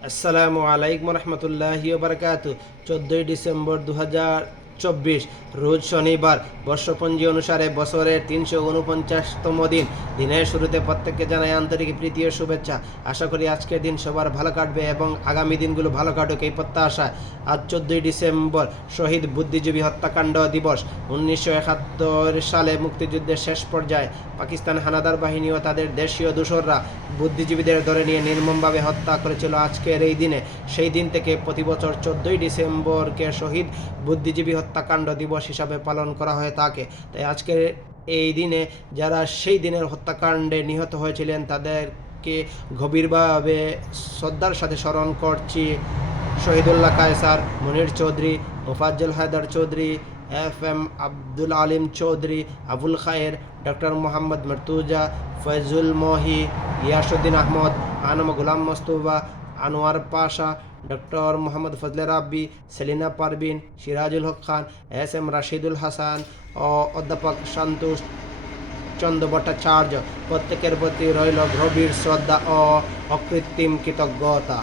আসসালামু আলাইকুম রহমতুল্লাহ বারকাত চোদ্দোই ডিসেম্বর দু চব্বিশ। রোজ শনিবার, বর্ষপঞ্জি অনুসারে বছরের তিনশো উনপঞ্চাশতম দিন। দিনের শুরুতে প্রত্যেককে জানাই আন্তরিক প্রীতি ও শুভেচ্ছা। আশা করি আজকের দিন সবার ভালো কাটবে এবং আগামী দিনগুলো ভালো কাটুক এই প্রত্যাশায়। আজ চোদ্দই ডিসেম্বর, শহীদ বুদ্ধিজীবী হত্যাকাণ্ড দিবস। উনিশশো একাত্তর সালে মুক্তিযুদ্ধের শেষ পর্যায়ে পাকিস্তান হানাদার বাহিনী ও তাদের দেশীয় দূষররা বুদ্ধিজীবীদের ধরে নিয়ে নির্মমভাবে হত্যা করেছিল আজকের এই দিনে। সেই দিন থেকে প্রতি বছর চোদ্দোই ডিসেম্বরকে শহীদ বুদ্ধিজীবী হত্যাকাণ্ড দিবস হিসাবে পালন করা হয়ে থাকে তাই আজকের এই দিনে যারা সেই দিনের হত্যাকাণ্ডে নিহত হয়েছিলেন, তাদেরকে গভীরভাবে শ্রদ্ধার সাথে স্মরণ করছি Shahidullah Kaiser, Munir Chowdhury, Mofazzal Haider Chowdhury F M Abdul Alim Chowdhury, Abul Khair, doctor Mohammad Murtaza, Faizul Mohi Yasuddin Ahmed, Anam Gulam Mostafa Anwar Pasha, doctor Mohammad Fazle Rabbi, Selina Parvin Sirajul Haque Khan, S M Rashidul Hasan ও অধ্যাপক সন্তোষ চন্দ্র ভট্টাচার্য। প্রত্যেকের প্রতি রইল গভীর শ্রদ্ধা ও অকৃত্রিম কৃতজ্ঞতা।